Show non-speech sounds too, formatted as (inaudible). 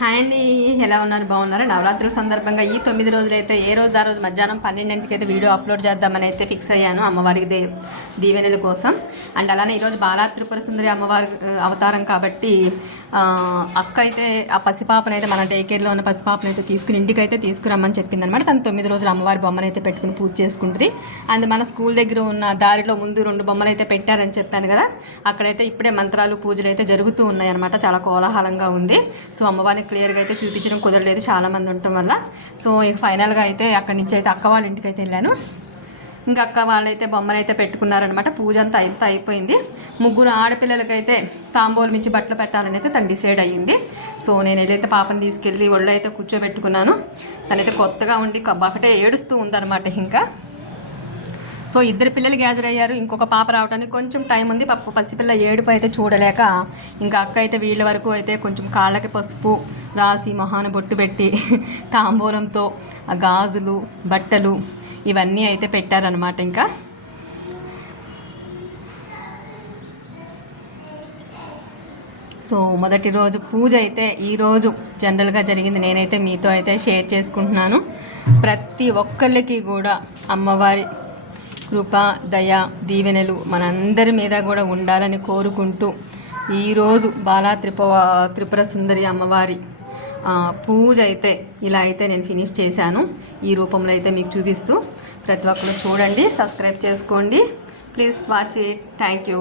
Hi అండి. ఎలా ఉన్నారు? బాగున్నారు? నవరాత్రుల సందర్భంగా ఈ తొమ్మిది రోజులైతే ఏ రోజు ఆ రోజు మధ్యాహ్నం పన్నెండింటికి అయితే వీడియో అప్లోడ్ చేద్దామని అయితే ఫిక్స్ అయ్యాను అమ్మవారికి దే దీవెనల కోసం. అండ్ అలానే ఈరోజు బాలాత్రిపుర సుందరి అమ్మవారి అవతారం కాబట్టి అక్క అయితే ఆ పసిపాపను అయితే మన డే కేర్లో ఉన్న పసిపాపను అయితే తీసుకుని ఇంటికి అయితే తీసుకురమ్మని చెప్పింది అనమాట తను తొమ్మిది రోజులు అమ్మవారి బొమ్మను అయితే పెట్టుకుని పూజ చేసుకుంటుంది. అండ్ మన స్కూల్ దగ్గర ఉన్న దారిలో ముందు రెండు బొమ్మలు అయితే పెట్టారని చెప్పాను కదా అక్కడైతే ఇప్పుడే మంత్రాలు పూజలు అయితే జరుగుతూ ఉన్నాయన్నమాట. చాలా కోలాహలంగా ఉంది. సో అమ్మవారిని క్లియర్గా అయితే చూపించడం కుదరలేదు. చాలామంది ఉండటం వల్ల. సో ఇక ఫైనల్గా అయితే అక్కడి నుంచి అయితే అక్క వాళ్ళ ఇంటికి అయితే వెళ్ళాను. ఇంకా అక్క వాళ్ళైతే బొమ్మలు అయితే పెట్టుకున్నారనమాట పూజ అంతా అయితే అయిపోయింది. ముగ్గురు ఆడపిల్లలకైతే తాంబూలు మించి బట్టలు పెట్టాలని అయితే తను డిసైడ్ అయ్యింది. సో నేను వెళ్ళైతే పాపని తీసుకెళ్ళి ఒళ్ళు అయితే కూర్చోబెట్టుకున్నాను. తనైతే కొత్తగా ఉండి ఒకటే ఏడుస్తూ ఉందన్నమాట ఇంకా. సో ఇద్దరు పిల్లలు గ్యాజర్ అయ్యారు. ఇంకొక పాప రావడానికి కొంచెం టైం ఉంది. పప్పు పసిపిల్ల ఏడుపు అయితే చూడలేక ఇంకా అక్క అయితే వీళ్ళ వరకు అయితే కొంచెం కాళ్ళకి పసుపు రాసి మొహాన బొట్టు పెట్టి (laughs) తాంబూలంతో ఆ గాజులు బట్టలు ఇవన్నీ అయితే పెట్టారనమాట ఇంకా. సో మొదటి రోజు పూజ అయితే ఈరోజు జనరల్గా జరిగింది. నేనైతే మీతో అయితే షేర్ చేసుకుంటున్నాను. ప్రతి ఒక్కళ్ళకి కూడా అమ్మవారి కృప దయ దీవెనలు మనందరి మీద కూడా ఉండాలని కోరుకుంటూ ఈరోజు బాలా త్రిప త్రిపుర సుందరి అమ్మవారి పూజ అయితే ఇలా అయితే నేను ఫినిష్ చేశాను. ఈ రూపంలో అయితే మీకు చూపిస్తూ ప్రతి ఒక్కరు చూడండి సబ్స్క్రైబ్ చేసుకోండి. Please watch it. Thank you.